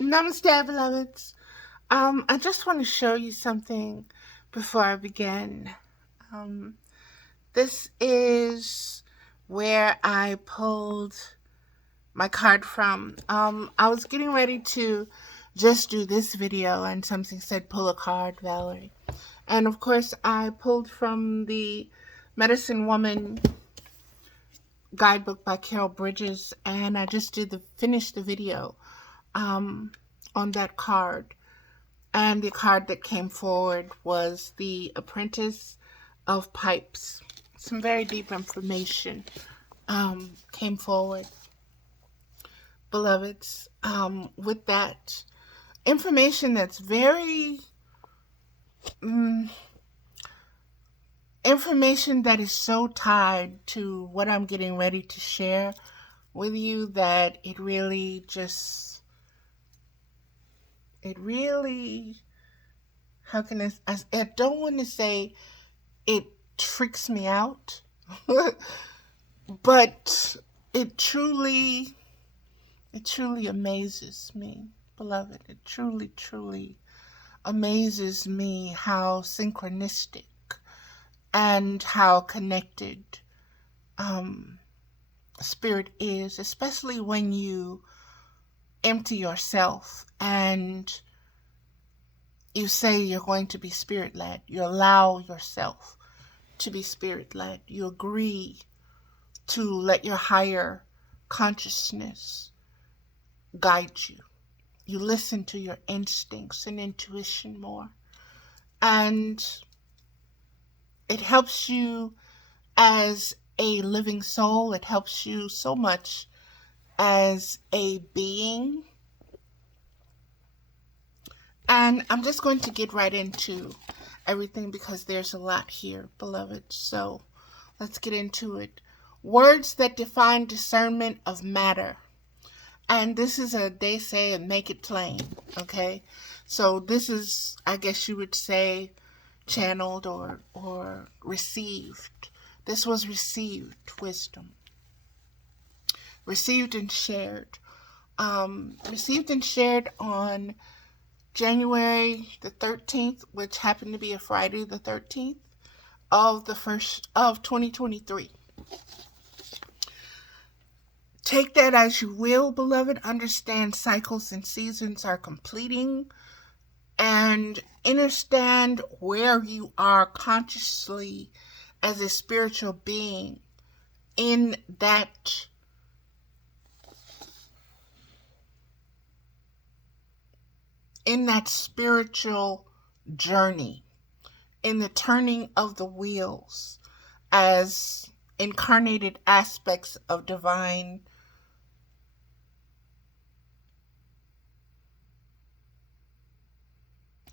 Namaste, beloveds. I just want to show you something before I begin. Um, this is where I pulled my card from. I was getting ready to just do this video, and something said, "Pull a card, Valerie." And of course, I pulled from the Medicine Woman guidebook by Carol Bridges, and I just finished the video um, on that card. And the card that came forward was the Apprentice of Pipes. Some very deep information came forward, beloveds, with that information that's very information that is so tied to what I'm getting ready to share with you that it really, how can I don't want to say it tricks me out, but it truly amazes me, beloved. It truly amazes me how synchronistic and how connected um, spirit is, especially when you empty yourself and you say you're going to be spirit led. You allow yourself to be spirit led. You agree to let your higher consciousness guide you. You listen to your instincts and intuition more. And it helps you as a living soul. It helps you so much as a being. And I'm just going to get right into everything because there's a lot here, beloved. So let's get into it. Words that define discernment of matter. And this is they say, and make it plain, okay? So this is, I guess you would say, channeled or received. This was received wisdom. Received and shared. Received and shared on January the 13th, which happened to be a Friday the 13th of the first of 2023. Take that as you will, beloved. Understand cycles and seasons are completing, and understand where you are consciously as a spiritual being in that spiritual journey, in the turning of the wheels as incarnated aspects of divine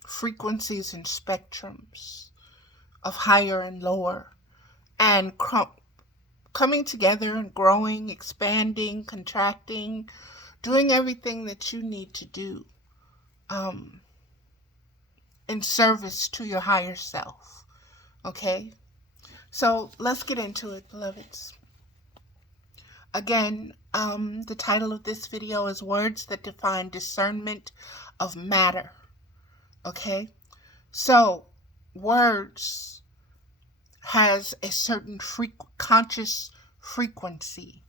frequencies and spectrums of higher and lower, and coming together and growing, expanding, contracting, doing everything that you need to do in service to your higher self. Okay? So let's get into it, beloveds. Again, the title of this video is Words That Define Discernment of Matter. Okay? So, words has a certain conscious frequency.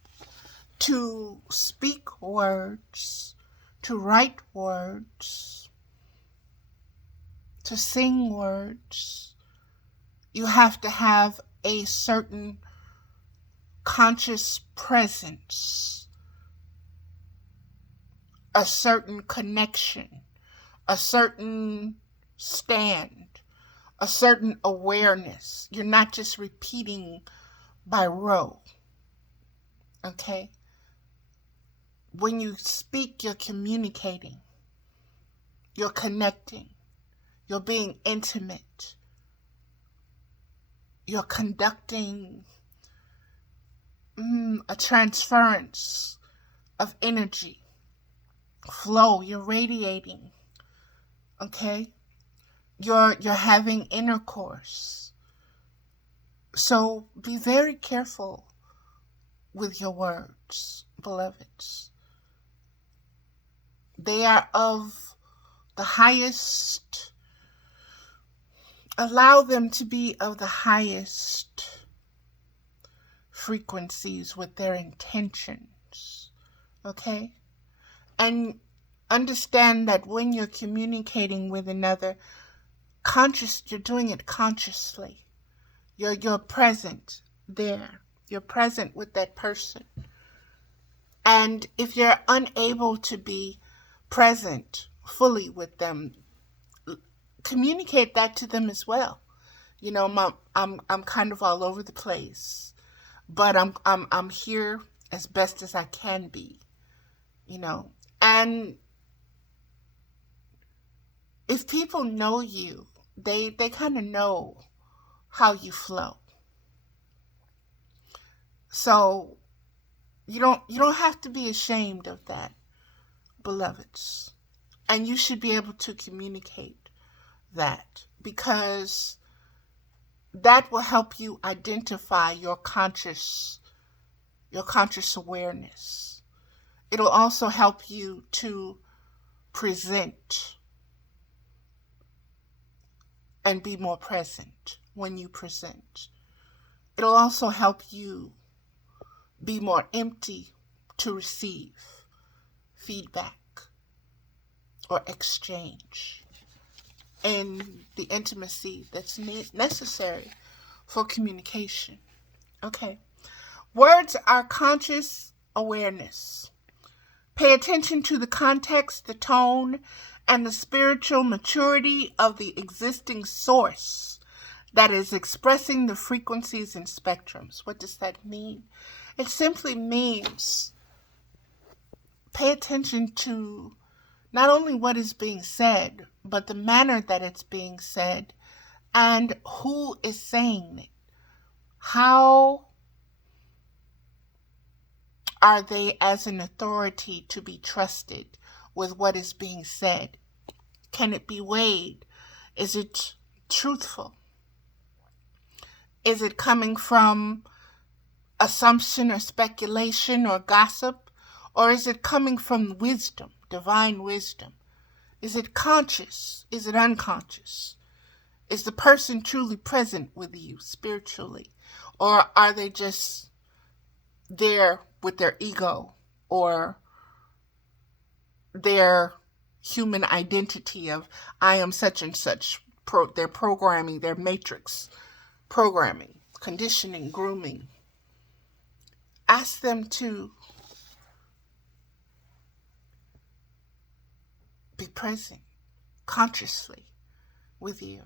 To speak words, to write words, to sing words, you have to have a certain conscious presence, a certain connection, a certain stand, a certain awareness. You're not just repeating by rote. Okay? When you speak, you're communicating, you're connecting, you're being intimate, you're conducting a transference of energy, flow, you're radiating, okay? You're having intercourse. So be very careful with your words, beloveds. they are of the highest, allow them to be of the highest frequencies with their intentions, okay? And understand that when you're communicating with another, you're doing it consciously. You're present there. You're present with that person. And if you're unable to be present fully with them, communicate that to them as well. You know, I'm kind of all over the place, but I'm here as best as I can be, you know. And if people know you, they kind of know how you flow. So you don't have to be ashamed of that, beloveds. And you should be able to communicate that, because that will help you identify your conscious awareness. It'll also help you to present and be more present when you present. It'll also help you be more empty to receive feedback or exchange and the intimacy that's necessary for communication. Okay. Words are conscious awareness. Pay attention to the context, the tone, and the spiritual maturity of the existing source that is expressing the frequencies and spectrums. What does that mean? It simply means pay attention to not only what is being said, but the manner that it's being said and who is saying it. How are they as an authority to be trusted with what is being said? Can it be weighed? Is it truthful? Is it coming from assumption or speculation or gossip? Or is it coming from wisdom, divine wisdom? Is it conscious? Is it unconscious? Is the person truly present with you spiritually? Or are they just there with their ego or their human identity of I am such and such? Their programming, their matrix programming, conditioning, grooming. Ask them to be present consciously with you.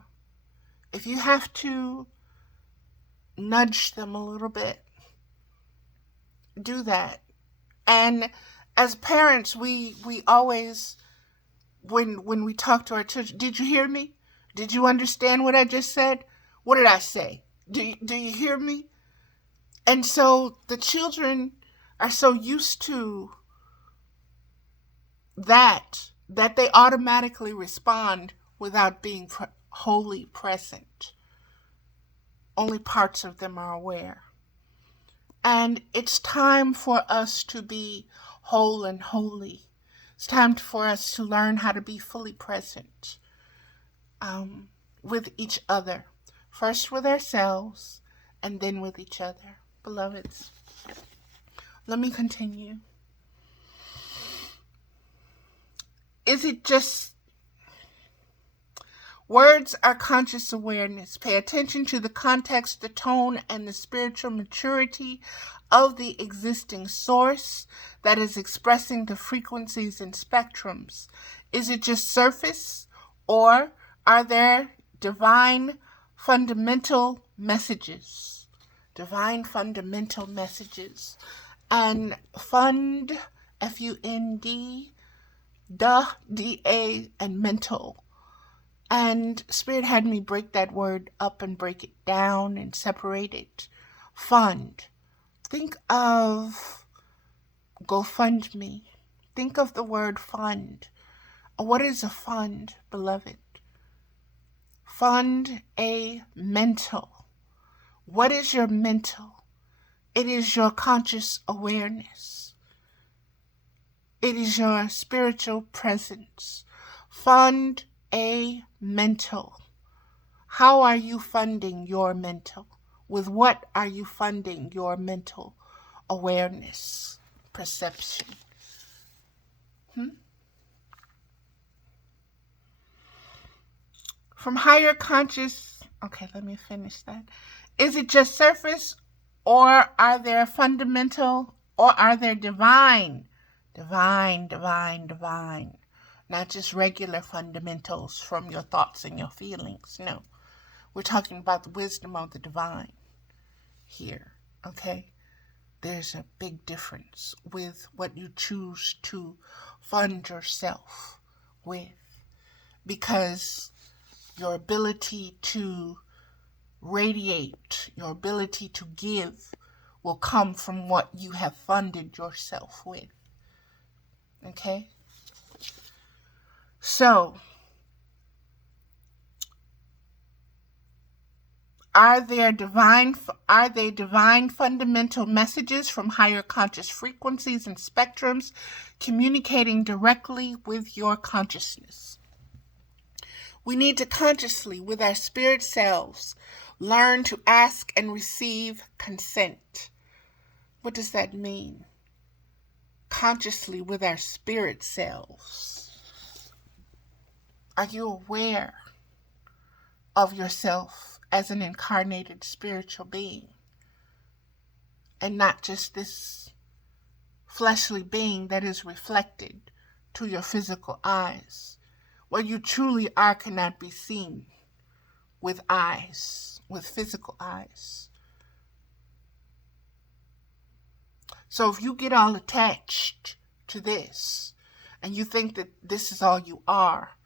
If you have to nudge them a little bit, do that. And as parents, we always, when we talk to our children, did you hear me? Did you understand what I just said? What did I say? Do you hear me? And so the children are so used to that they automatically respond without being wholly present. Only parts of them are aware. And it's time for us to be whole and holy. It's time for us to learn how to be fully present with each other. First with ourselves and then with each other. Beloveds, let me continue. Is it just words are conscious awareness? Pay attention to the context, the tone, and the spiritual maturity of the existing source that is expressing the frequencies and spectrums. Is it just surface, or are there divine fundamental messages? Divine fundamental messages. And fund, F-U-N-D, D-A, and mental. And Spirit had me break that word up and break it down and separate it. Fund. Think of GoFundMe. Think of the word fund. What is a fund, beloved? Fund a mental. What is your mental? It is your conscious awareness. It is your spiritual presence. Fund a mental. How are you funding your mental? With what are you funding your mental awareness, perception? From higher conscious, okay, let me finish that. Is it just surface, or are there fundamental, or are there divine, not just regular fundamentals from your thoughts and your feelings? No, we're talking about the wisdom of the divine here, okay? There's a big difference with what you choose to fund yourself with, because your ability to radiate, your ability to give will come from what you have funded yourself with. Okay? So, are they divine fundamental messages from higher conscious frequencies and spectrums communicating directly with your consciousness? We need to consciously, with our spirit selves, learn to ask and receive consent. What does that mean? Consciously, with our spirit selves. Are you aware of yourself as an incarnated spiritual being, and not just this fleshly being that is reflected to your physical eyes? What you truly are cannot be seen with eyes, with physical eyes. So if you get all attached to this and you think that this is all you are,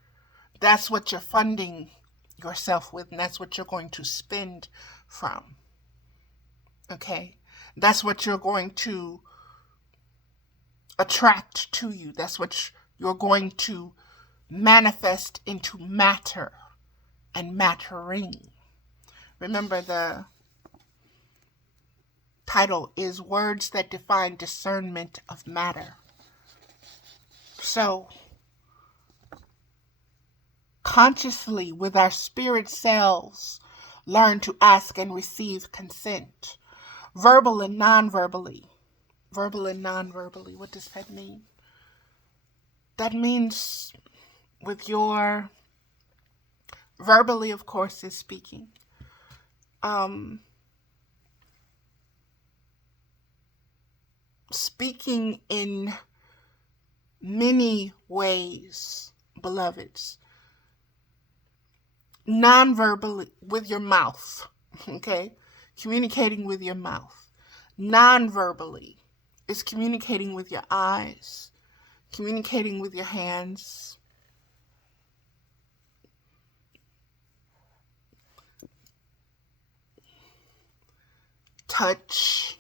that's what you're funding yourself with, and that's what you're going to spend from. Okay? That's what you're going to attract to you. That's what you're going to manifest into matter and mattering. Remember, the title is Words That Define Discernment of Matter. So, consciously, with our spirit selves, learn to ask and receive consent. Verbal and non-verbally. Verbal and non-verbally. What does that mean? That means with your verbally, of course, is speaking. Speaking in many ways, beloveds. Non-verbally, with your mouth, okay? Communicating with your mouth. Non-verbally is communicating with your eyes, communicating with your hands, touch,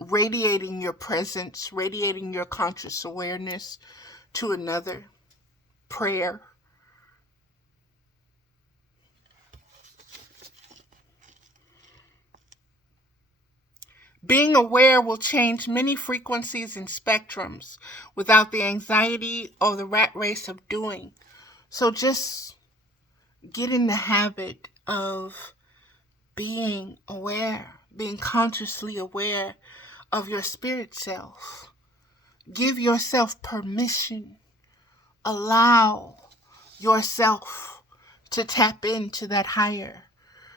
radiating your presence, radiating your conscious awareness to another, prayer. Being aware will change many frequencies and spectrums without the anxiety or the rat race of doing. So just get in the habit of being aware, being consciously aware of your spirit self. Give yourself permission. Allow yourself to tap into that higher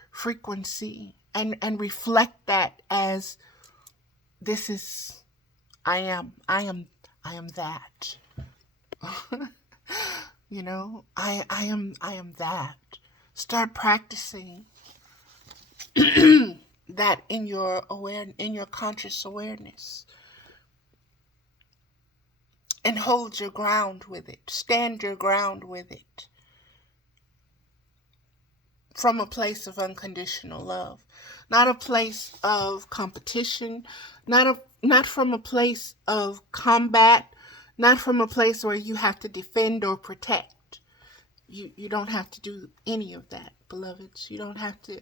frequency and reflect that as this is, I am that. You know, I am that. Start practicing that in your conscious awareness. And hold your ground with it. Stand your ground with it. From a place of unconditional love. Not a place of competition. Not from a place of combat. Not from a place where you have to defend or protect. You don't have to do any of that, beloveds. You don't have to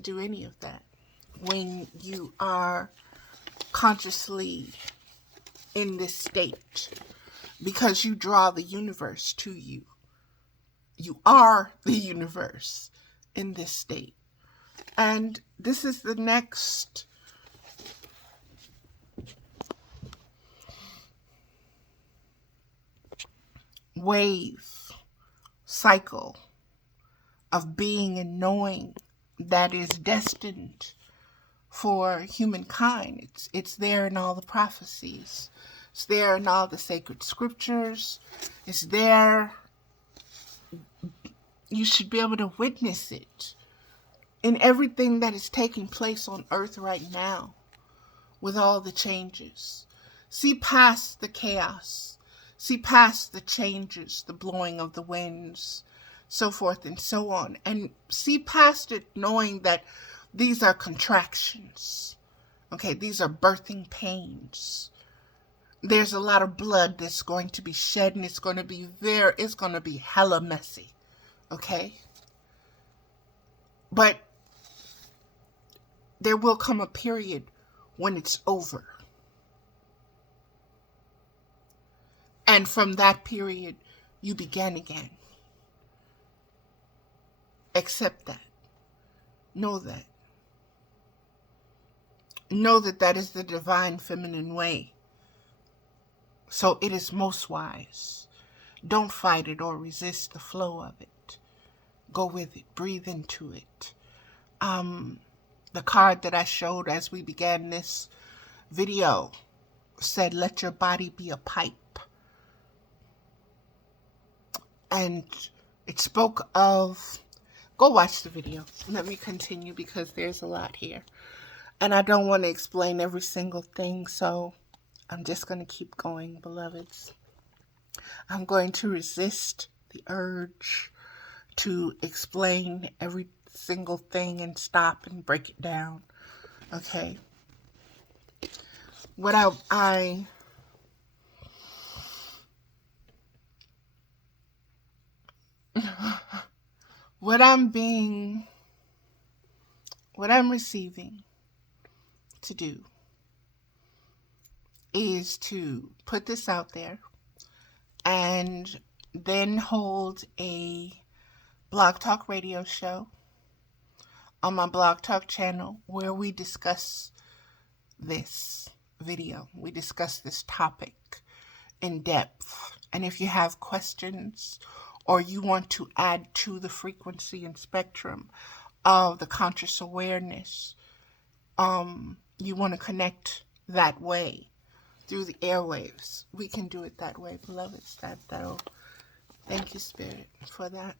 do any of that when you are consciously in this state because you draw the universe to you. You are the universe in this state. And this is the next wave, cycle of being and knowing that is destined for humankind. It's there in all the prophecies. It's there in all the sacred scriptures. It's there. You should be able to witness it in everything that is taking place on earth right now with all the changes. See past the chaos. See past the changes, the blowing of the winds, so forth and so on. And see past it knowing that these are contractions. Okay, these are birthing pains. There's a lot of blood that's going to be shed, and it's going to be hella messy. Okay? But there will come a period when it's over. And from that period, you begin again. Accept that. Know that. Know that that is the divine feminine way. So it is most wise. Don't fight it or resist the flow of it. Go with it. Breathe into it. The card that I showed as we began this video said, let your body be a pipe. And it spoke of, go watch the video. Let me continue because there's a lot here. And I don't want to explain every single thing, so I'm just going to keep going, beloveds. I'm going to resist the urge to explain every single thing and stop and break it down. Okay? What I'm receiving to do is to put this out there and then hold a Blog Talk radio show on my Blog Talk channel where we discuss this video. We discuss this topic in depth. And if you have questions or you want to add to the frequency and spectrum of the conscious awareness, you want to connect that way through the airwaves, we can do it that way, beloveds. That'll thank you, Spirit, for that.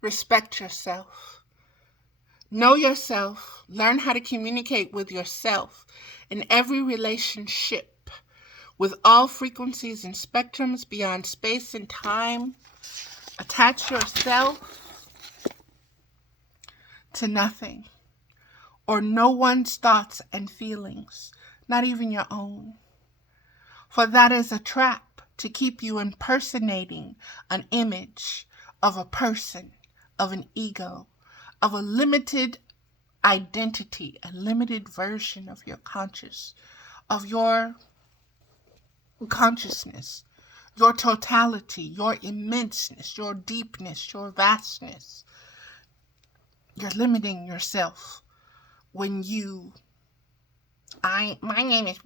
Respect yourself. Know yourself. Learn how to communicate with yourself in every relationship with all frequencies and spectrums beyond space and time. Attach yourself to nothing or no one's thoughts and feelings, not even your own. For that is a trap to keep you impersonating an image of a person, of an ego, of a limited identity, a limited version of your of your consciousness, your totality, your immenseness, your deepness, your vastness. You're limiting yourself when my name is,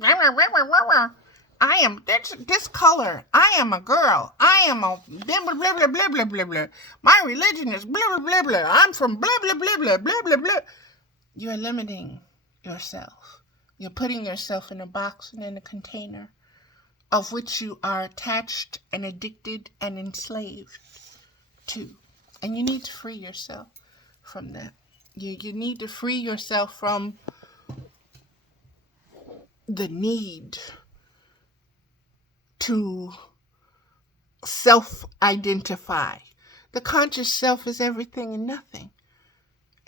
I am this color, I am a girl, I am a blah, blah, blah, blah, blah, blah, blah, blah. My religion is blah, blah, blah, blah. I'm from blah, blah, blah, blah, blah, blah, blah. You're limiting yourself. You're putting yourself in a box and in a container of which you are attached and addicted and enslaved to. And you need to free yourself from that. You need to free yourself from the need to self-identify. The conscious self is everything and nothing.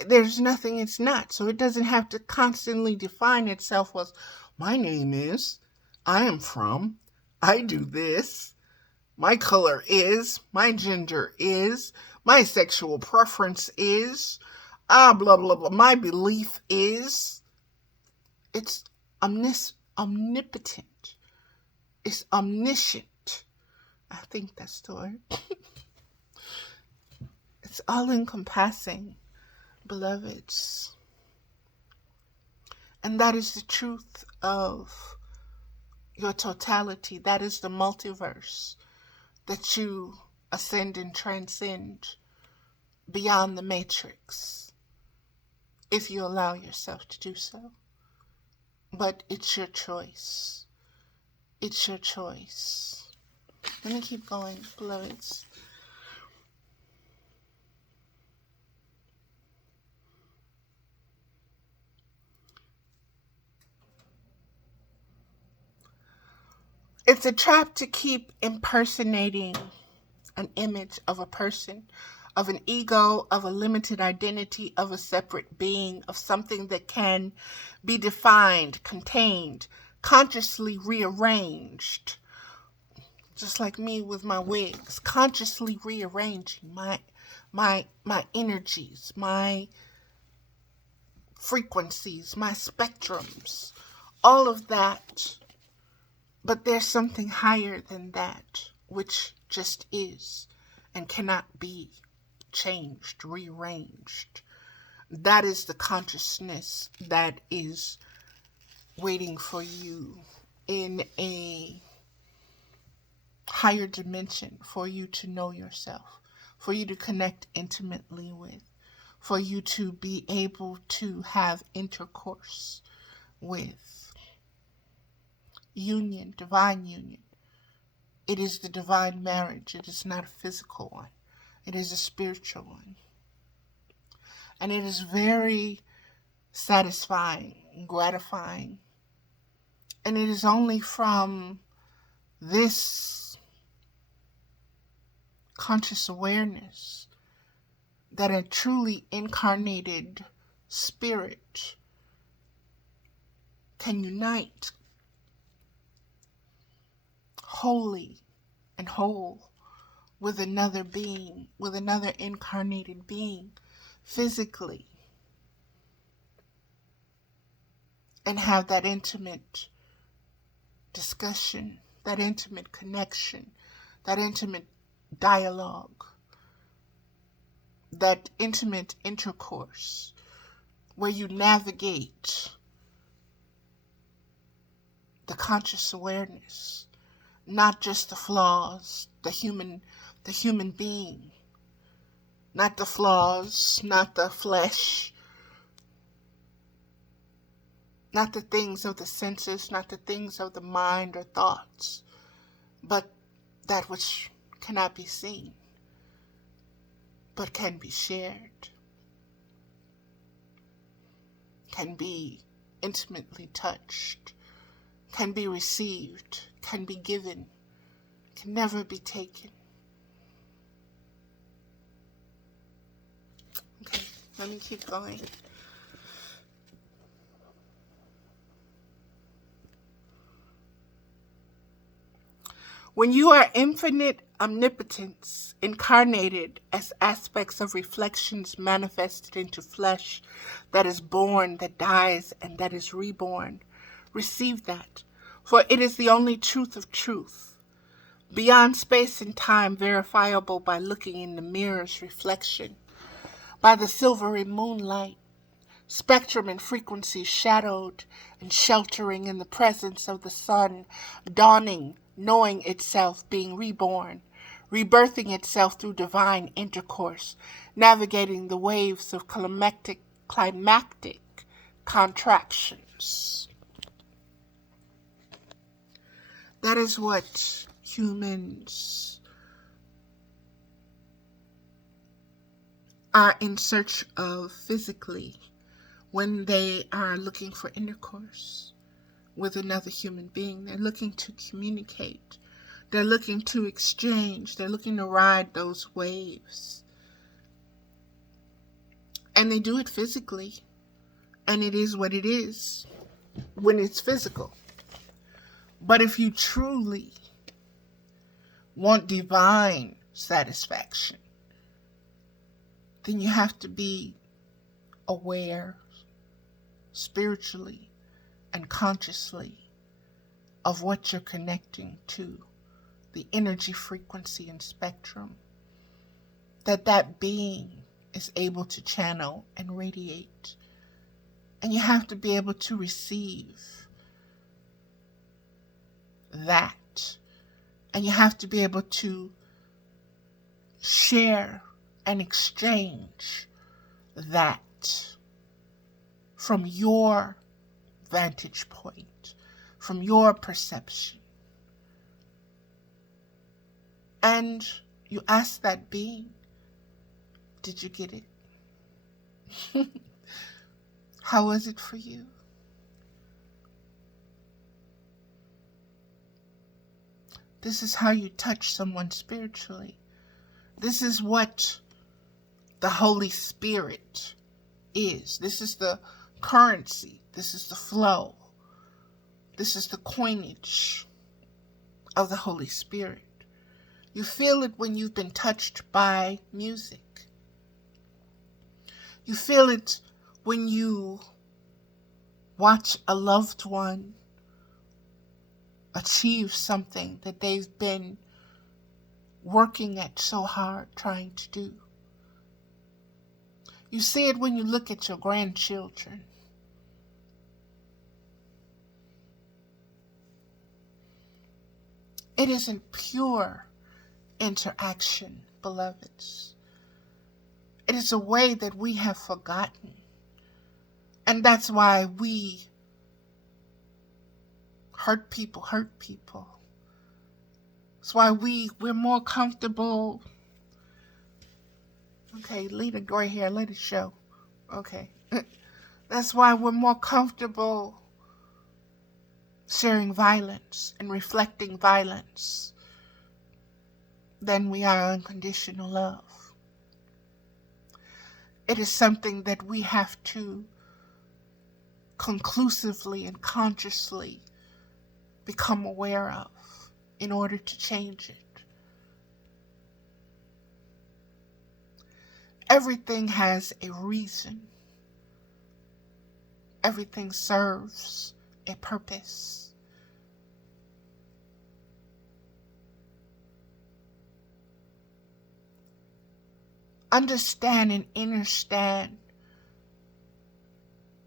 There's nothing it's not. So it doesn't have to constantly define itself as, my name is, I am from, I do this, my color is, my gender is, my sexual preference is, blah, blah, blah. My belief is it's omnipotent. It's omniscient. I think that's the word. It's all encompassing, beloveds. And that is the truth of your totality. That is the multiverse that you ascend and transcend beyond the matrix, if you allow yourself to do so. But it's your choice. It's your choice. Let me keep going, beloveds. It's a trap to keep impersonating an image of a person, of an ego, of a limited identity, of a separate being, of something that can be defined, contained, consciously rearranged. Just like me with my wigs, consciously rearranging my energies, my frequencies, my spectrums, all of that. But there's something higher than that, which just is and cannot be changed, rearranged. That is the consciousness that is waiting for you in a higher dimension, for you to know yourself, for you to connect intimately with, for you to be able to have intercourse with. Union, divine union. It is the divine marriage. It is not a physical one. It is a spiritual one. And it is very satisfying and gratifying. And it is only from this conscious awareness that a truly incarnated spirit can unite wholly and whole with another being, with another incarnated being, physically, and have that intimate discussion, that intimate connection, that intimate dialogue, that intimate intercourse, where you navigate the conscious awareness, not just the flaws, the human being, not the flaws, not the flesh, not the things of the senses, not the things of the mind or thoughts, but that which cannot be seen, but can be shared, can be intimately touched, can be received, can be given, can never be taken. Okay, let me keep going. When you are infinite omnipotence incarnated as aspects of reflections manifested into flesh that is born, that dies, and that is reborn, receive that, for it is the only truth of truth, beyond space and time, verifiable by looking in the mirror's reflection, by the silvery moonlight, spectrum and frequency shadowed and sheltering in the presence of the sun, dawning, knowing itself, being reborn, rebirthing itself through divine intercourse, navigating the waves of climactic contractions. That is what humans are in search of physically when they are looking for intercourse with another human being. They're looking to communicate. They're looking to exchange. They're looking to ride those waves. And they do it physically. And it is what it is when it's physical. But if you truly want divine satisfaction, then you have to be aware spiritually and consciously of what you're connecting to, the energy, frequency, and spectrum, that being is able to channel and radiate. And you have to be able to receive that. And you have to be able to share and exchange that from your vantage point, from your perception. And you ask that being, did you get it? How was it for you? This is how you touch someone spiritually. This is what the Holy Spirit is. This is the currency. This is the flow. This is the coinage of the Holy Spirit. You feel it when you've been touched by music. You feel it when you watch a loved one achieve something that they've been working at so hard trying to do. You see it when you look at your grandchildren. It isn't pure interaction, beloveds. It is a way that we have forgotten. And that's why we hurt people. That's why we're more comfortable. Okay, leave it right here, let it show. Okay. That's why we're more comfortable sharing violence and reflecting violence than we are unconditional love. It is something that we have to conclusively and consciously become aware of in order to change it. Everything has a reason. Everything serves a purpose. Understand and understand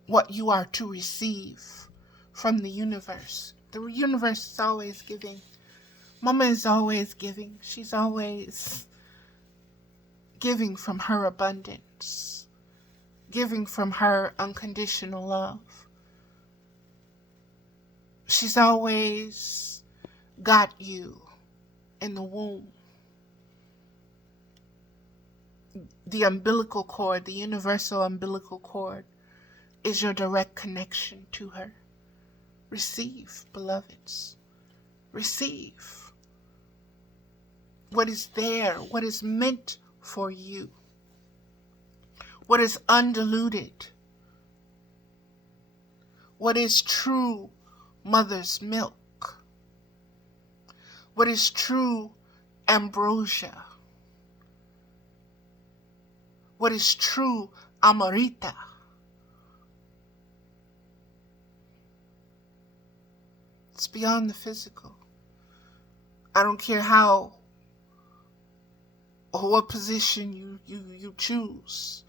what you are to receive from the universe. The universe is always giving. Mama is always giving. She's always giving from her abundance, giving from her unconditional love. She's always got you in the womb. The umbilical cord, the universal umbilical cord, is your direct connection to her. Receive, beloveds. Receive what is there, what is meant for you, what is undiluted, what is true mother's milk, what is true ambrosia, what is true amorita. It's beyond the physical. I don't care how or what position you choose,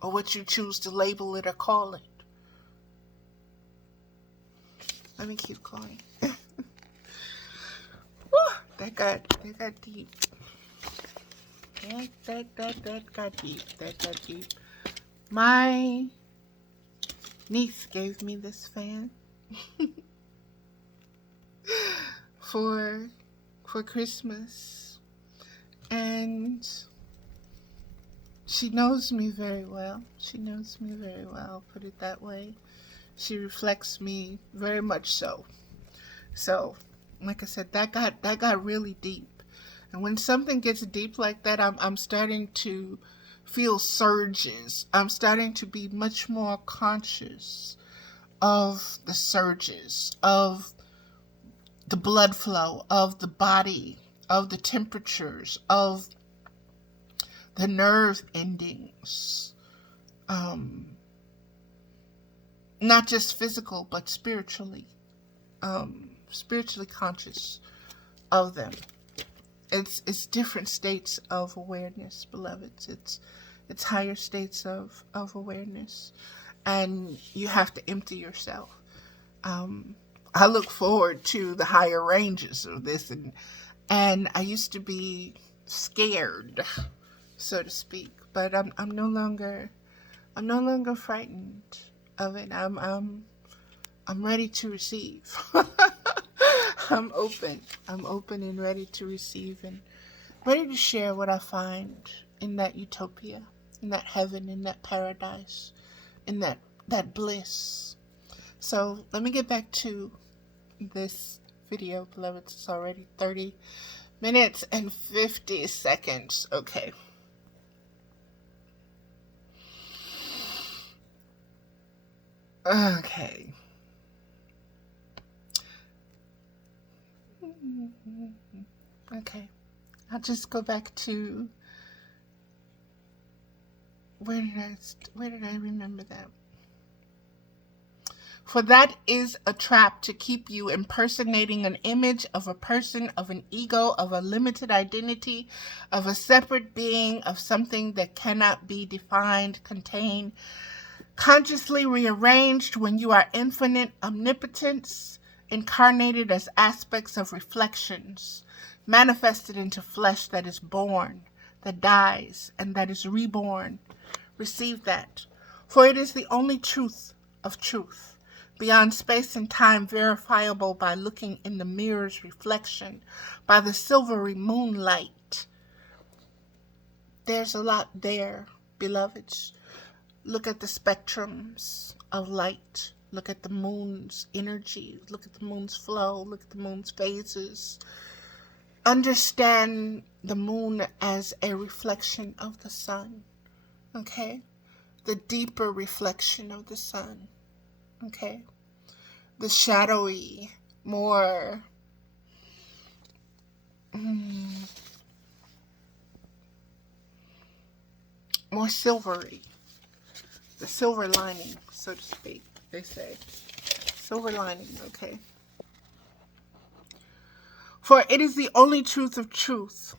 or what you choose to label it or call it. Let me keep going. That got deep. That got deep. My niece gave me this fan for Christmas, and she knows me very well. I'll put it that way. She reflects me very much so. So, like I said, that got really deep. And when something gets deep like that, I'm starting to feel surges. I'm starting to be much more conscious of the surges, of the blood flow, of the body, of the temperatures, of the nerve endings, not just physical, but spiritually conscious of them. It's different states of awareness, beloveds. It's higher states of awareness, and you have to empty yourself. I look forward to the higher ranges of this, and I used to be scared, so to speak, but I'm no longer frightened of it. I'm ready to receive. I'm open and ready to receive, and ready to share what I find in that utopia, in that heaven, in that paradise, in that bliss. So let me get back to this video, beloveds. It's already 30 minutes and 50 seconds. Okay. Okay. Okay. I'll just go back to where did I remember that? For that is a trap to keep you impersonating an image of a person, of an ego, of a limited identity, of a separate being, of something that cannot be defined, contained, consciously rearranged when you are infinite omnipotence, incarnated as aspects of reflections, manifested into flesh that is born, that dies, and that is reborn. Receive that. For it is the only truth of truth, beyond space and time, verifiable by looking in the mirror's reflection, by the silvery moonlight. There's a lot there, beloveds. Look at the spectrums of light. Look at the moon's energy. Look at the moon's flow. Look at the moon's phases. Understand the moon as a reflection of the sun. Okay? The deeper reflection of the sun. Okay? The shadowy, more silvery. The silver lining, so to speak, they say. Silver lining, okay? For it is the only truth of truth,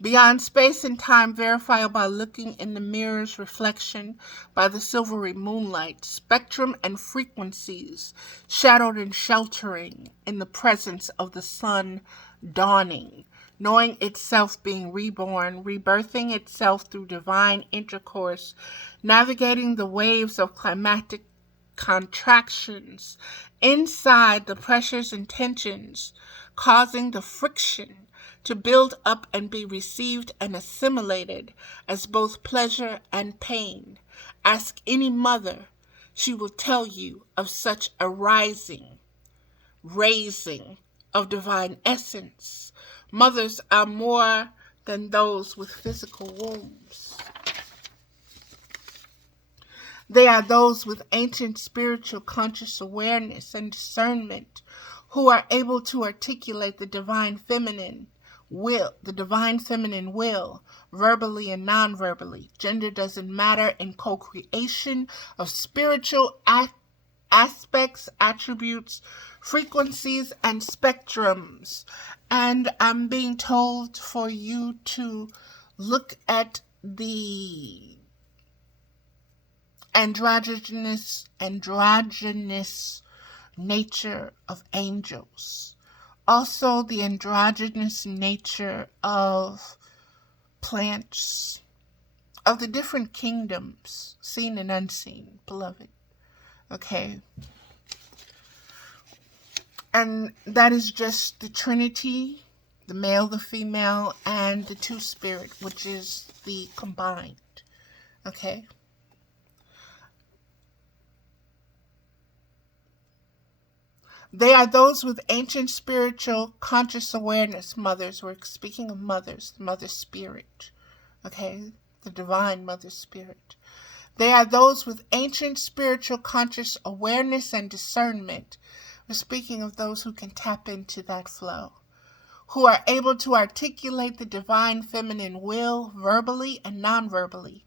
beyond space and time, verifiable by looking in the mirror's reflection, by the silvery moonlight, spectrum and frequencies, shadowed and sheltering in the presence of the sun dawning, knowing itself being reborn, rebirthing itself through divine intercourse, navigating the waves of climatic contractions inside the pressures and tensions, causing the friction to build up and be received and assimilated as both pleasure and pain. Ask any mother, she will tell you of such a raising of divine essence. Mothers are more than those with physical wombs. They are those with ancient spiritual conscious awareness and discernment who are able to articulate the divine feminine will, verbally and non-verbally. Gender doesn't matter in co-creation of spiritual aspects, attributes, frequencies, and spectrums. And I'm being told for you to look at the androgynous nature of angels. Also the androgynous nature of plants, of the different kingdoms, seen and unseen, beloved. Okay? And that is just the Trinity, the male, the female, and the two-spirit, which is the combined. Okay? They are those with ancient spiritual conscious awareness, mothers. We're speaking of mothers, the mother spirit. Okay? The divine mother spirit. They are those with ancient spiritual conscious awareness and discernment. We're speaking of those who can tap into that flow, who are able to articulate the divine feminine will verbally and non-verbally.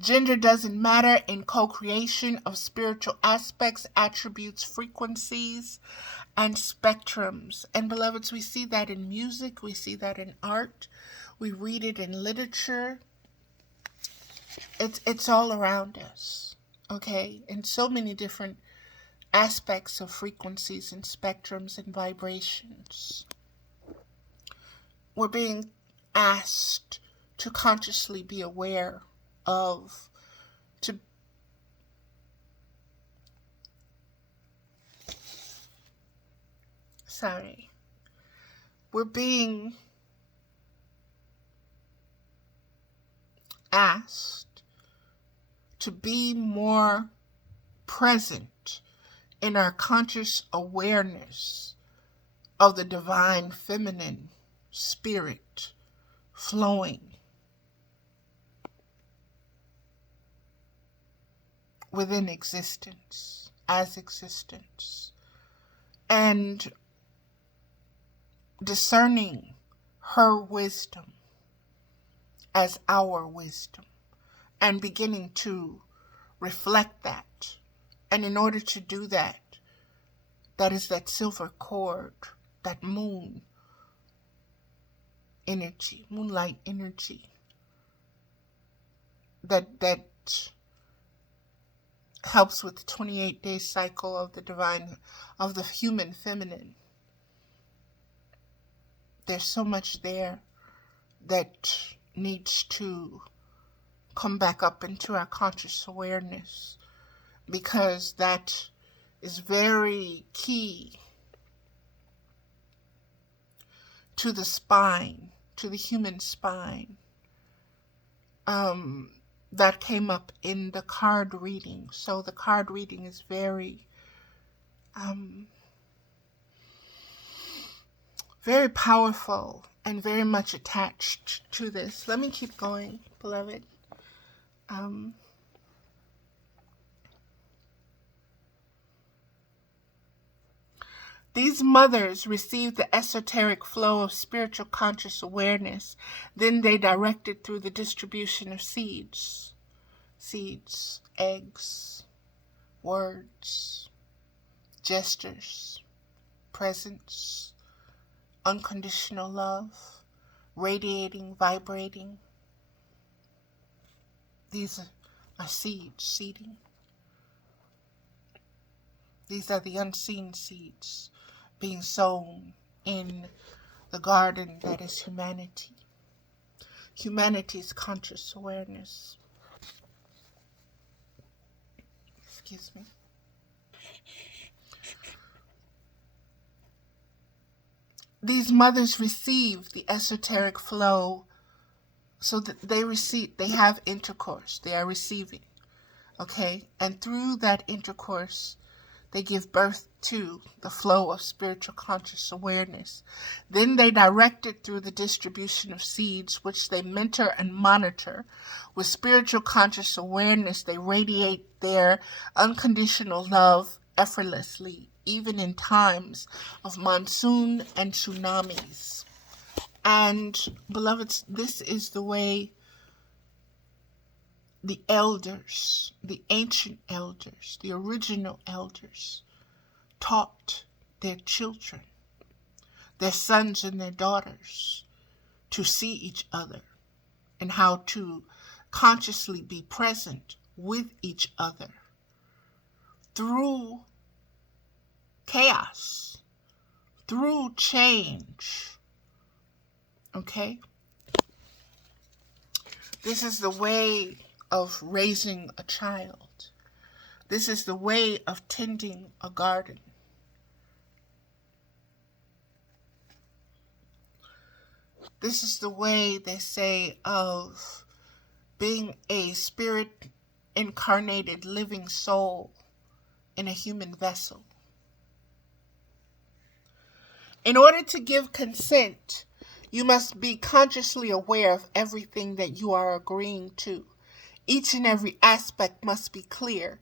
Gender doesn't matter in co-creation of spiritual aspects, attributes, frequencies, and spectrums. And beloveds, we see that in music, we see that in art, we read it in literature. It's all around us, okay? In so many different aspects of frequencies and spectrums and vibrations. We're being asked to consciously be aware of, we're being asked to be more present in our conscious awareness of the divine feminine spirit flowing within existence, as existence, and discerning her wisdom as our wisdom, and beginning to reflect that. And in order to do that, that is that silver cord, that moon energy, moonlight energy, that helps with the 28-day cycle of the divine, of the human feminine. There's so much there that needs to come back up into our conscious awareness, because that is very key to the spine, to the human spine. That came up in the card reading. So the card reading is very, very powerful and very much attached to this. Let me keep going, beloved. These mothers received the esoteric flow of spiritual conscious awareness. Then they directed through the distribution of seeds, eggs, words, gestures, presence, unconditional love, radiating, vibrating. These are seeds, seeding. These are the unseen seeds being sown in the garden that is humanity. Humanity's conscious awareness. Excuse me. These mothers receive the esoteric flow, so that they have intercourse, they are receiving, okay? And through that intercourse, they give birth to the flow of spiritual conscious awareness. Then they direct it through the distribution of seeds, which they mentor and monitor. With spiritual conscious awareness, they radiate their unconditional love effortlessly, even in times of monsoon and tsunamis. And, beloveds, this is the way the elders, the ancient elders, the original elders, taught their children, their sons and their daughters, to see each other and how to consciously be present with each other through chaos, through change. Okay? This is the way of raising a child. This is the way of tending a garden. This is the way, they say, of being a spirit incarnated living soul in a human vessel. In order to give consent, you must be consciously aware of everything that you are agreeing to. Each and every aspect must be clear.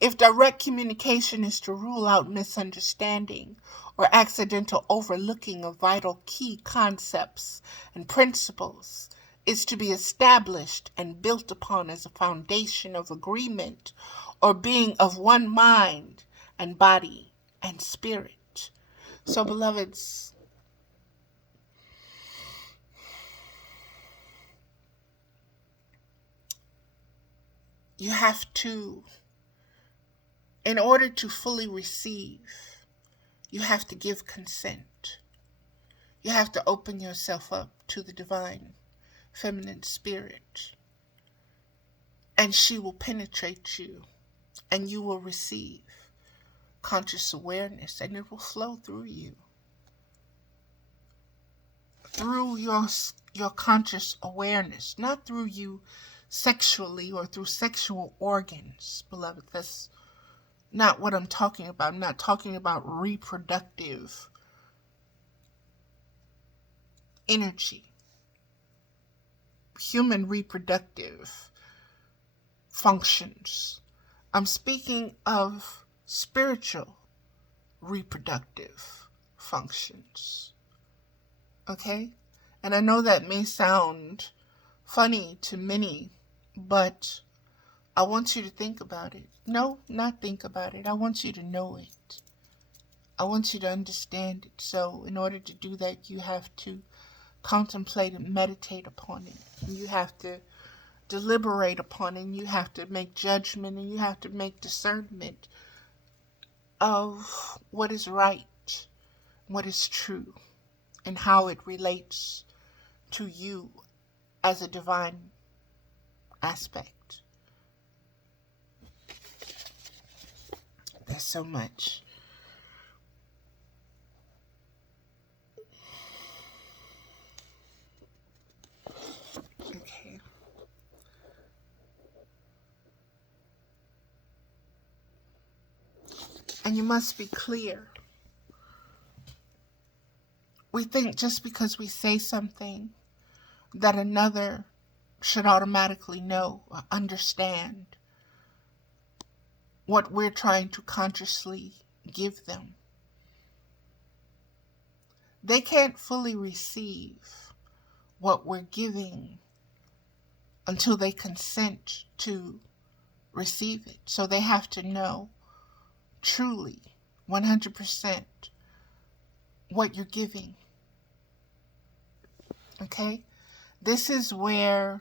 If direct communication is to rule out misunderstanding or accidental overlooking of vital key concepts and principles, is to be established and built upon as a foundation of agreement or being of one mind and body and spirit. So, beloveds, you have to, in order to fully receive, you have to give consent. You have to open yourself up to the divine feminine spirit, and she will penetrate you, and you will receive conscious awareness, and it will flow through you. Through your conscious awareness, not through you sexually or through sexual organs, beloved. That's not what I'm talking about. I'm not talking about reproductive energy, human reproductive functions. I'm speaking of spiritual reproductive functions. Okay? And I know that may sound funny to many, but I want you to think about it. No, not think about it. I want you to know it. I want you to understand it. So in order to do that, you have to contemplate and meditate upon it. You have to deliberate upon it. And you have to make judgment, and you have to make discernment of what is right, what is true, and how it relates to you as a divine aspect. There's so much. Okay. And you must be clear. We think just because we say something that another should automatically know or understand what we're trying to consciously give them. They can't fully receive what we're giving until they consent to receive it. So they have to know truly, 100%, what you're giving. Okay? This is where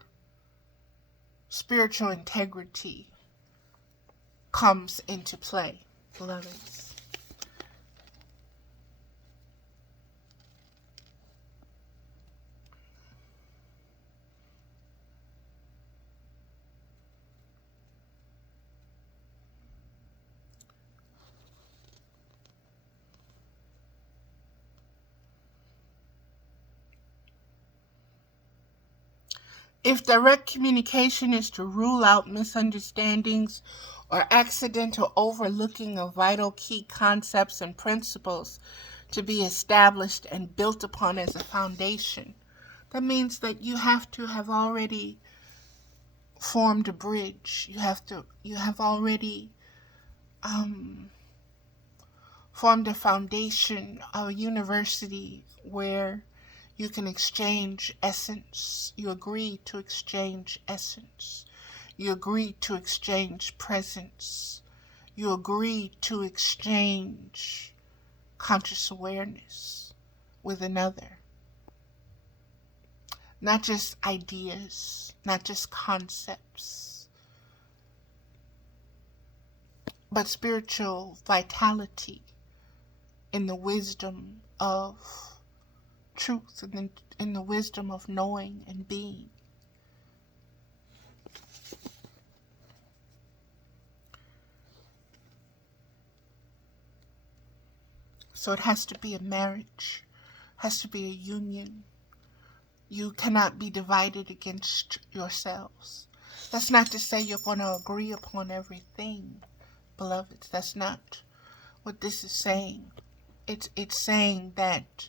spiritual integrity comes into play, beloveds. If direct communication is to rule out misunderstandings or accidental overlooking of vital key concepts and principles to be established and built upon as a foundation, that means that you have to have already formed a bridge. You have already formed a foundation, a university where you can exchange essence. You agree to exchange essence. You agree to exchange presence. You agree to exchange conscious awareness with another. Not just ideas, not just concepts, but spiritual vitality in the wisdom of truth and in the wisdom of knowing and being. So it has to be a marriage, has to be a union. You cannot be divided against yourselves. That's not to say you're going to agree upon everything, beloveds. That's not what this is saying. It's saying that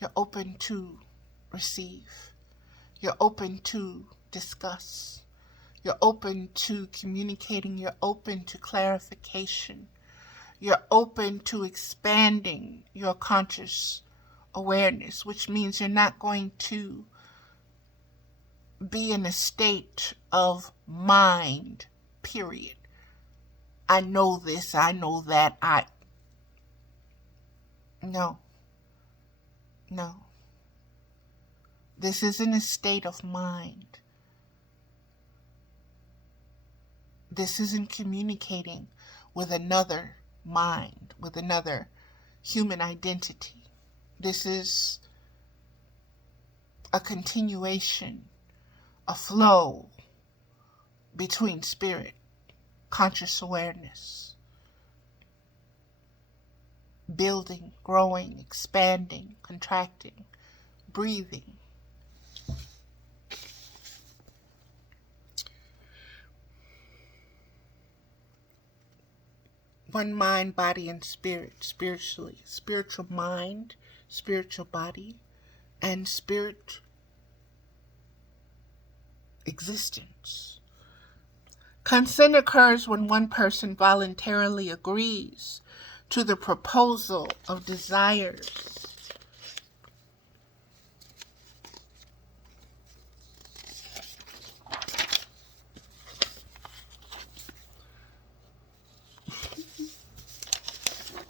you're open to receive. You're open to discuss. You're open to communicating. You're open to clarification. You're open to expanding your conscious awareness, which means you're not going to be in a state of mind, period. I know this, I know that, No. This isn't a state of mind. This isn't communicating with another mind, with another human identity. This is a continuation, a flow between spirit, conscious awareness, building, growing, expanding, contracting, breathing. One mind, body, and spirit, spiritually. Spiritual mind, spiritual body, and spirit existence. Consent occurs when one person voluntarily agrees to the proposal of desires.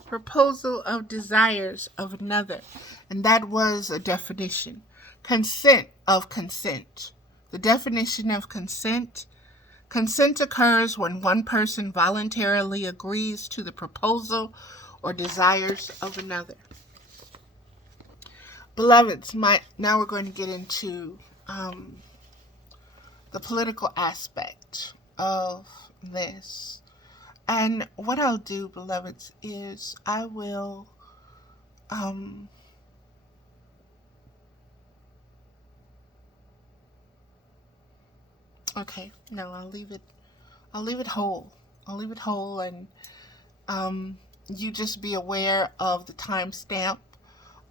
Proposal of desires of another. And that was a definition. Consent of consent. The definition of consent. Consent occurs when one person voluntarily agrees to the proposal or desires of another. Beloveds, now we're going to get into the political aspect of this. And what I'll do, beloveds, is I will okay, no, I'll leave it whole. I'll leave it whole, and you just be aware of the timestamp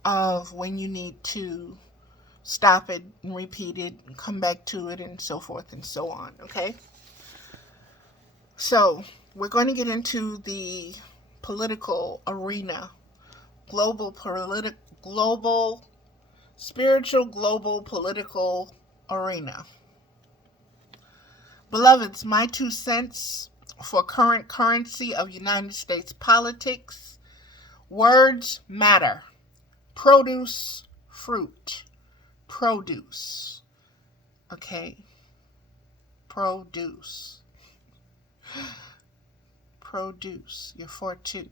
of when you need to stop it and repeat it and come back to it and so forth and so on, okay? So, we're going to get into the political arena, spiritual global political arena. Beloveds, my 2 cents for current currency of United States politics. Words matter. Produce, fruit. Produce. Okay? Produce. Produce. You're for 2.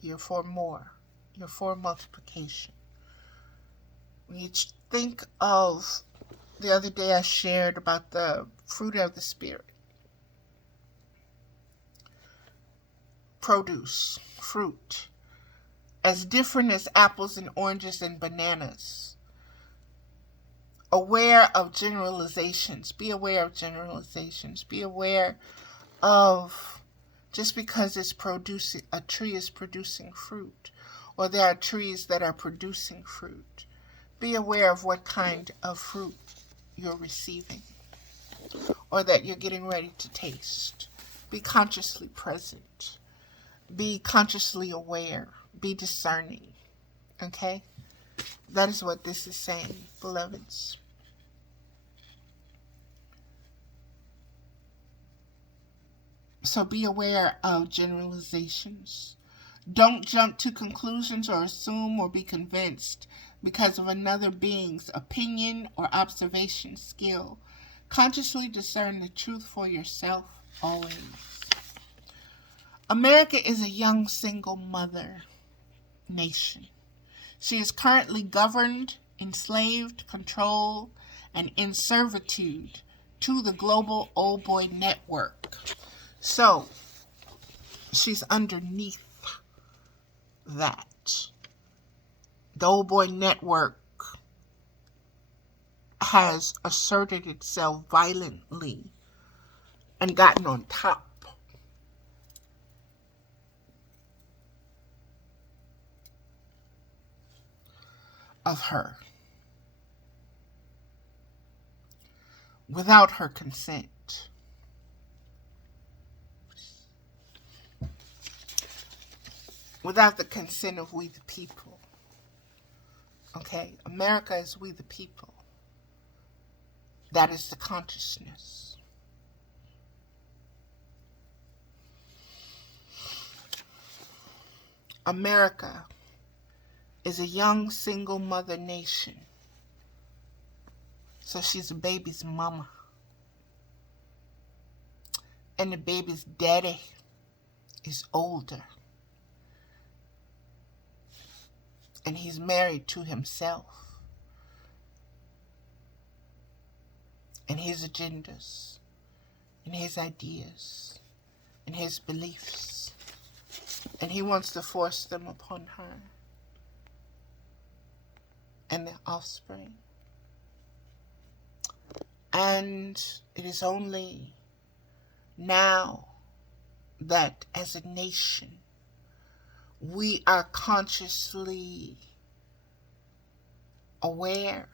You're for more. You're for multiplication. When you think of the other day I shared about the fruit of the spirit. Produce, fruit. As different as apples and oranges and bananas. Aware of generalizations. Be aware of generalizations. Be aware of just because a tree is producing fruit, or there are trees that are producing fruit. Be aware of what kind of fruit you're receiving, or that you're getting ready to taste. Be consciously present. Be consciously aware. Be discerning. Okay? That is what this is saying, beloveds. So be aware of generalizations. Don't jump to conclusions or assume or be convinced because of another being's opinion or observation skill. Consciously discern the truth for yourself always. America is a young single mother nation. She is currently governed, enslaved, controlled, and in servitude to the global old boy network. So, she's underneath that. The old boy network has asserted itself violently and gotten on top of her without her consent. without the consent of we the people. Okay? America is we the people. That is the consciousness. America is a young single mother nation. So she's a baby's mama. And the baby's daddy is older. And he's married to himself. And his agendas. And his ideas. And his beliefs. And he wants to force them upon her and their offspring. And it is only now that as a nation we are consciously aware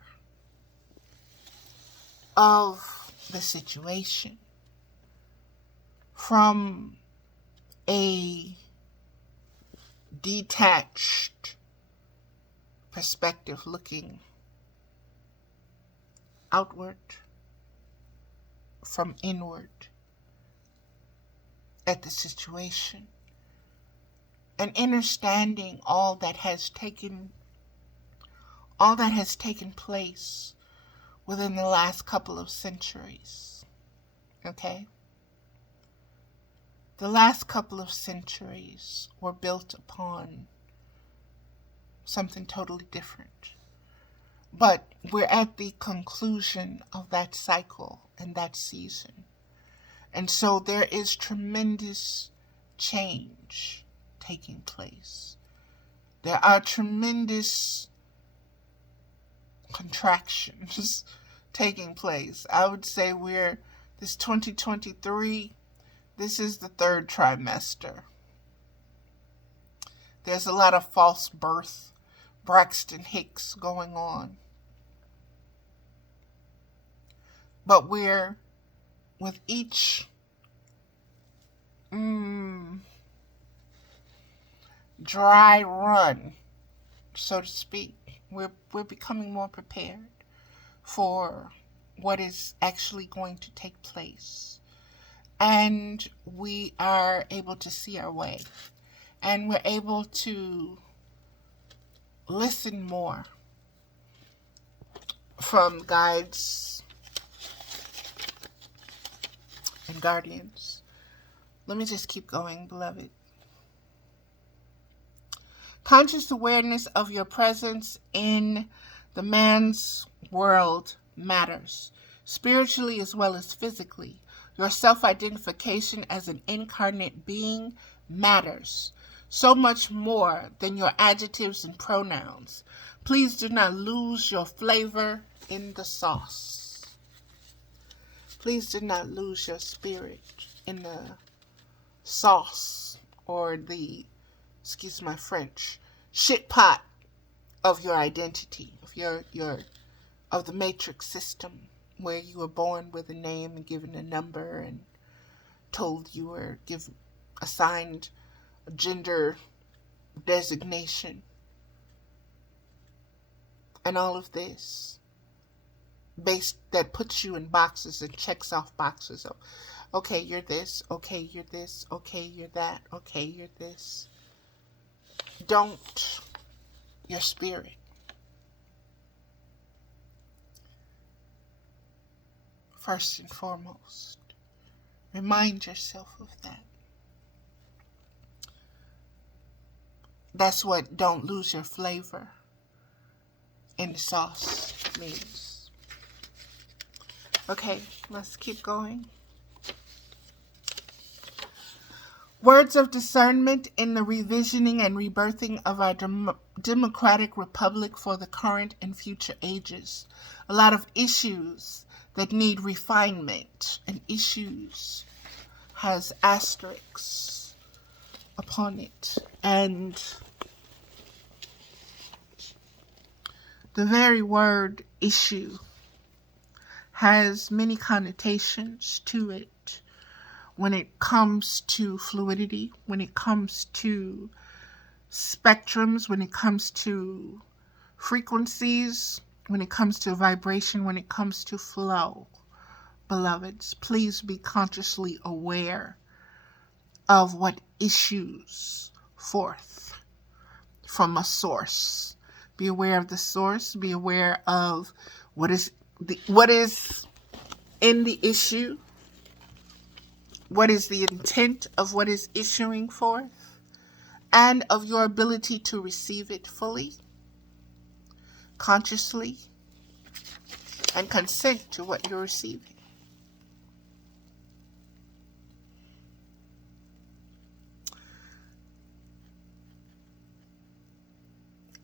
of the situation from a detached perspective, looking outward from inward at the situation and understanding all that has taken place within the last couple of centuries. Okay? The last couple of centuries were built upon something totally different. But we're at the conclusion of that cycle and that season. And so there is tremendous change taking place. There are tremendous contractions taking place. I would say this 2023, this is the third trimester. There's a lot of false birth, Braxton Hicks going on. But we're, with each dry run, so to speak, we're becoming more prepared for what is actually going to take place. And we are able to see our way. And we're able to listen more from guides and guardians. Let me just keep going, beloved. Conscious awareness of your presence in the man's world matters, spiritually as well as physically. Your self-identification as an incarnate being matters, so much more than your adjectives and pronouns. Please do not lose your flavor in the sauce. Please do not lose your spirit in the sauce, or the, excuse my French, shit pot of your identity, of the matrix system, where you were born with a name and given a number and told you were assigned a gender designation. And all of this that puts you in boxes and checks off boxes of, okay, you're this, okay, you're this, okay, you're that, okay, you're this. Don't. Your spirit. First and foremost, remind yourself of that. That's what don't lose your flavor in the sauce means. Okay, let's keep going. Words of discernment in the revisioning and rebirthing of our democratic republic for the current and future ages. A lot of issues that need refinement, and issues has asterisks upon it. And the very word issue has many connotations to it. When it comes to fluidity, when it comes to spectrums, when it comes to frequencies, when it comes to vibration, when it comes to flow. Beloveds, please be consciously aware of what issues forth from a source. Be aware of the source. Be aware of what is in the issue. What is the intent of what is issuing forth, and of your ability to receive it fully, consciously, and consent to what you're receiving.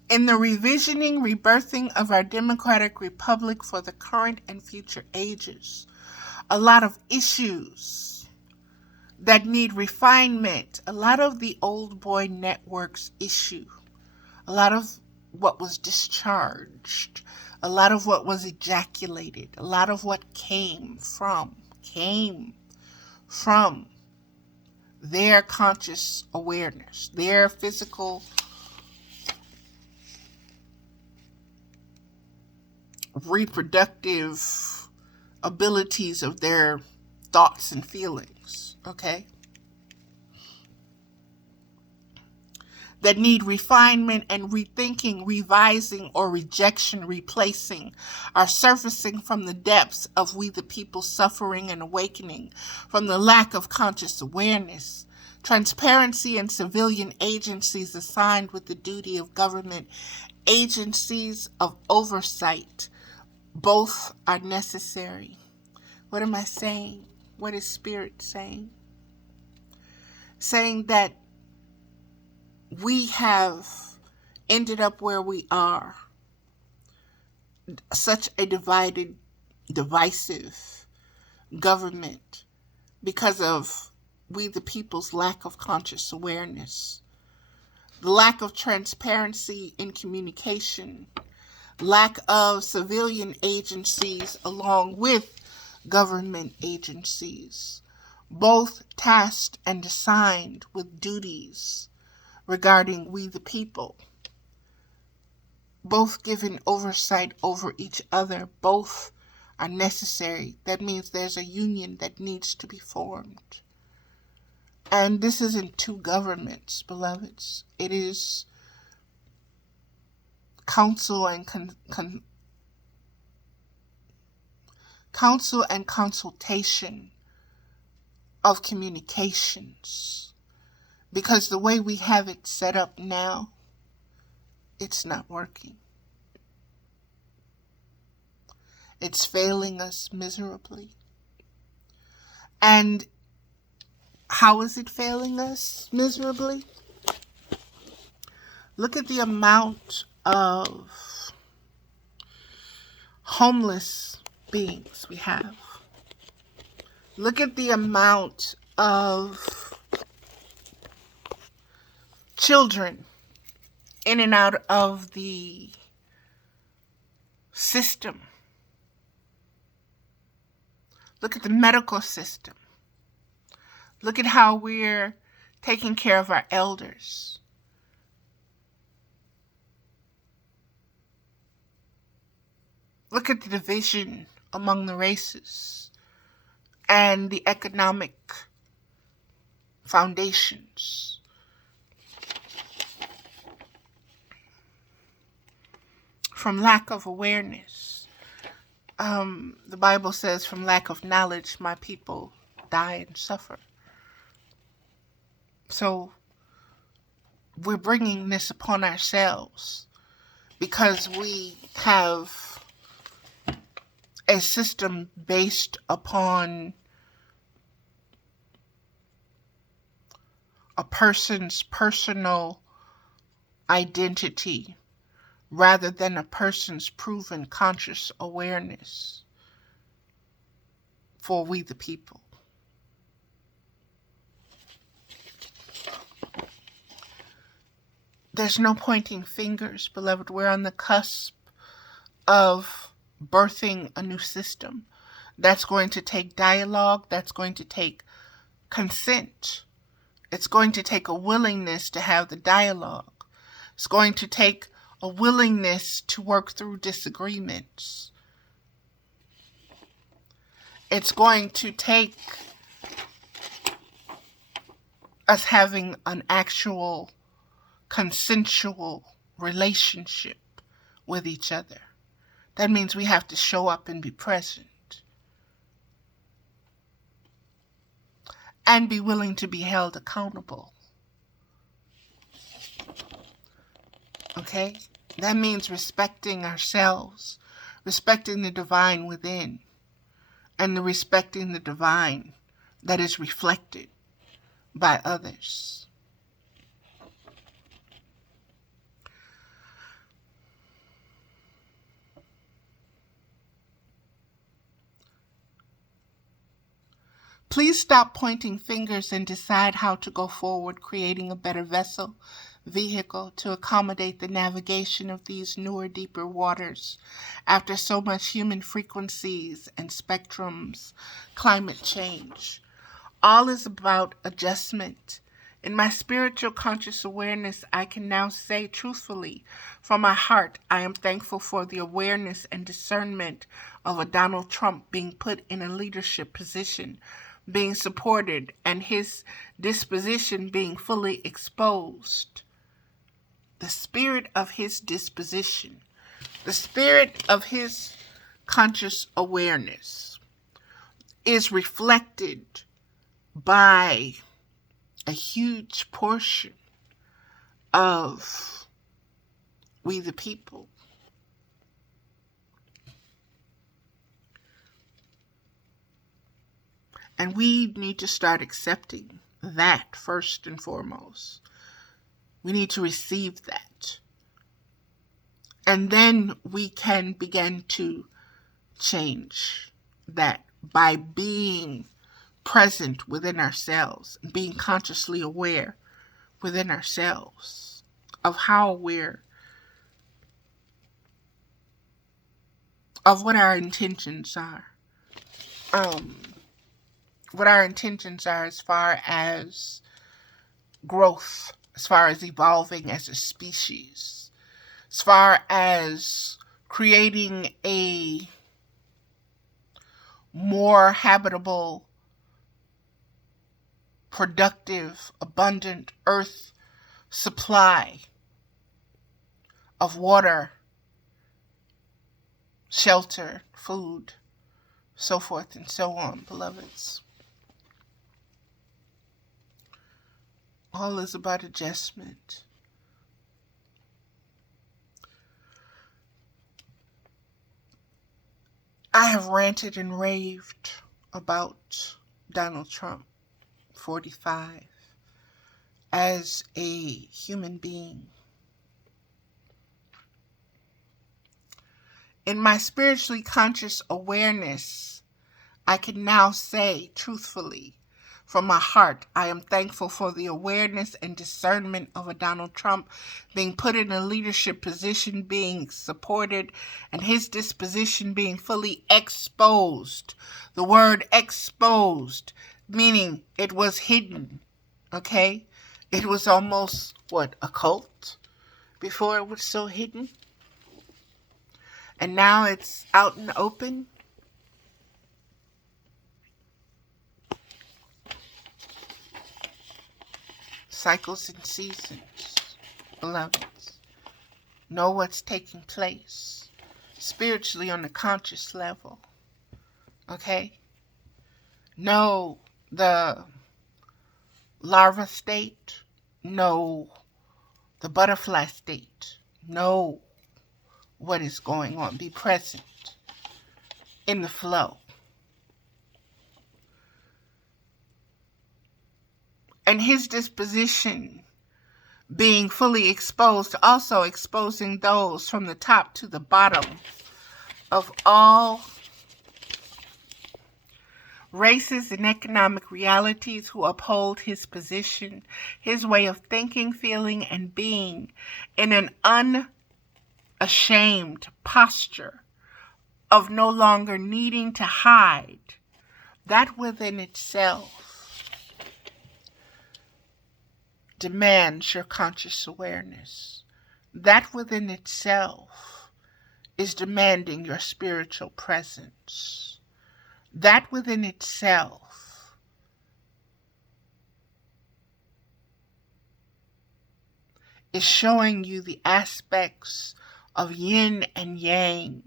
In the revisioning, rebirthing of our democratic republic for the current and future ages, a lot of issues that need refinement, a lot of the old boy network's issue, a lot of what was discharged, a lot of what was ejaculated, a lot of what came from their conscious awareness, their physical reproductive abilities of their thoughts and feelings, okay? That need refinement and rethinking, revising, or rejection, replacing, are surfacing from the depths of we the people suffering and awakening from the lack of conscious awareness. Transparency and civilian agencies assigned with the duty of government agencies of oversight. Both are necessary. What am I saying? What is Spirit saying? Saying that we have ended up where we are. Such a divided, divisive government because of we the people's lack of conscious awareness. The lack of transparency in communication, lack of civilian agencies along with government agencies, both tasked and assigned with duties regarding we the people, both given oversight over each other, both are necessary. That means there's a union that needs to be formed. And this isn't two governments, beloveds. It is counsel and counsel and consultation of communications. Because the way we have it set up now, it's not working. It's failing us miserably. And how is it failing us miserably? Look at the amount of homeless beings we have. Look at the amount of children in and out of the system. Look at the medical system. Look at how we're taking care of our elders. Look at the division among the races and the economic foundations. From lack of awareness. The Bible says, from lack of knowledge, my people die and suffer. So we're bringing this upon ourselves because we have a system based upon a person's personal identity rather than a person's proven conscious awareness for we the people. There's no pointing fingers, beloved. We're on the cusp of birthing a new system. That's going to take dialogue. That's going to take consent. It's going to take a willingness to have the dialogue. It's going to take a willingness to work through disagreements. It's going to take us having an actual consensual relationship with each other. That means we have to show up and be present. And be willing to be held accountable. Okay? That means respecting ourselves, respecting the divine within, and respecting the divine that is reflected by others. Please stop pointing fingers and decide how to go forward, creating a better vehicle to accommodate the navigation of these newer, deeper waters after so much human frequencies and spectrums, climate change. All is about adjustment. In my spiritual conscious awareness, I can now say truthfully, from my heart, I am thankful for the awareness and discernment of a Donald Trump being put in a leadership position, being supported, and his disposition being fully exposed. The spirit of his disposition, the spirit of his conscious awareness is reflected by a huge portion of we the people. And we need to start accepting that first and foremost. We need to receive that. And then we can begin to change that by being present within ourselves, being consciously aware within ourselves of of what our intentions are. What our intentions are as far as growth, as far as evolving as a species, as far as creating a more habitable, productive, abundant earth supply of water, shelter, food, so forth and so on, beloveds. All is about adjustment. I have ranted and raved about Donald Trump, 45, as a human being. In my spiritually conscious awareness, I can now say truthfully, from my heart, I am thankful for the awareness and discernment of a Donald Trump being put in a leadership position, being supported, and his disposition being fully exposed. The word exposed, meaning it was hidden, okay? It was almost, a cult before it was so hidden? And now it's out in the open? Cycles and seasons, beloveds. Know what's taking place spiritually on the conscious level. Okay? Know the larva state. Know the butterfly state. Know what is going on. Be present in the flow. And his disposition being fully exposed, also exposing those from the top to the bottom of all races and economic realities who uphold his position, his way of thinking, feeling, and being in an unashamed posture of no longer needing to hide. That within itself demands your conscious awareness, that within itself is demanding your spiritual presence. That within itself is showing you the aspects of yin and yang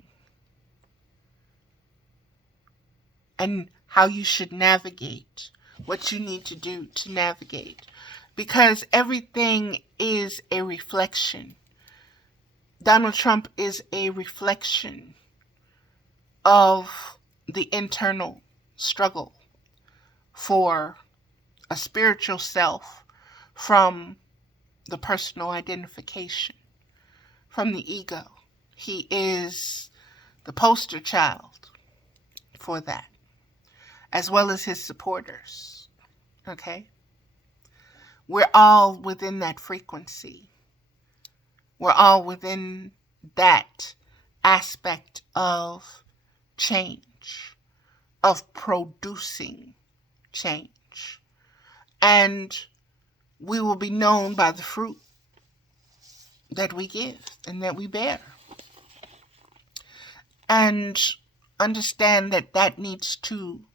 and how you should navigate, what you need to do to navigate. Because everything is a reflection. Donald Trump is a reflection of the internal struggle for a spiritual self from the personal identification, from the ego. He is the poster child for that, as well as his supporters. Okay? We're all within that frequency. We're all within that aspect of change, of producing change. And we will be known by the fruit that we give and that we bear. And understand that that needs to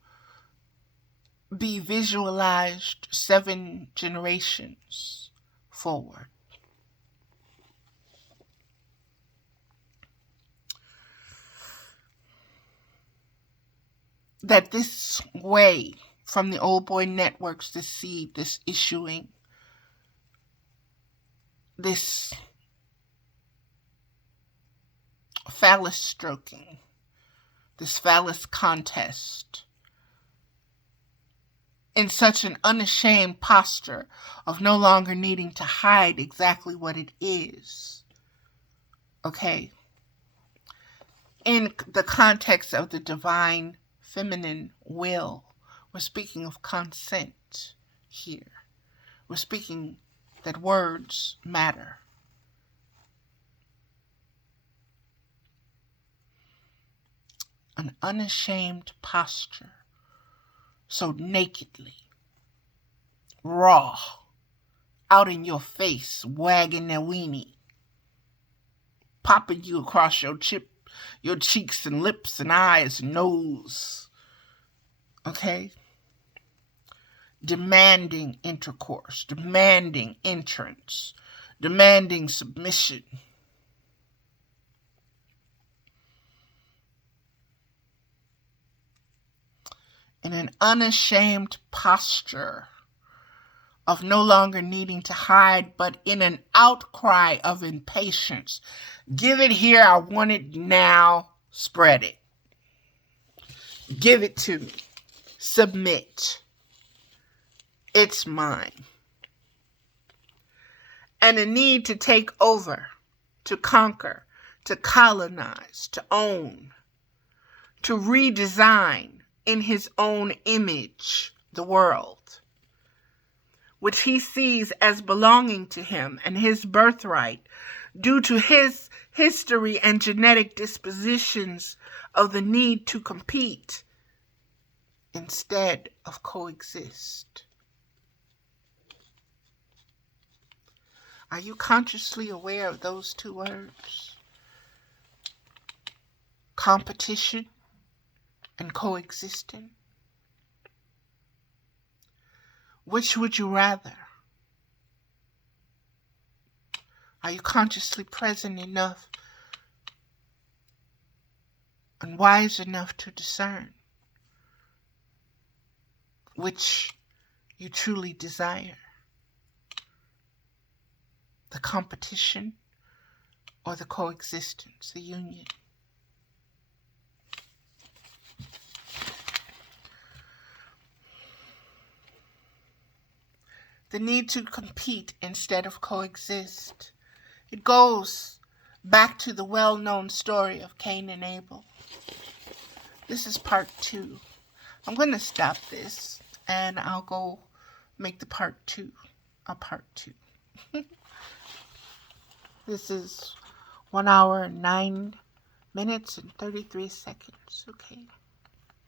be visualized 7 generations forward. That this way, from the old boy networks, this seed, this issuing, this phallus stroking, this phallus contest, in such an unashamed posture of no longer needing to hide exactly what it is. Okay? In the context of the divine feminine will, we're speaking of consent here. We're speaking that words matter. An unashamed posture, so nakedly, raw, out in your face, wagging that weenie, popping you across your cheeks and lips and eyes and nose. Okay? Demanding intercourse, demanding entrance, demanding submission. In an unashamed posture of no longer needing to hide, but in an outcry of impatience. Give it here, I want it now, spread it. Give it to me. Submit. It's mine. And a need to take over, to conquer, to colonize, to own, to redesign in his own image the world, which he sees as belonging to him and his birthright due to his history and genetic dispositions of the need to compete instead of coexist. Are you consciously aware of those 2 words? Competition and coexisting? Which would you rather? Are you consciously present enough and wise enough to discern which you truly desire? The competition or the coexistence, the union? The need to compete instead of coexist. It goes back to the well-known story of Cain and Abel. This is part 2. I'm going to stop this and I'll go make the part 2 a part 2. This is 1 hour and 9 minutes and 33 seconds. Okay.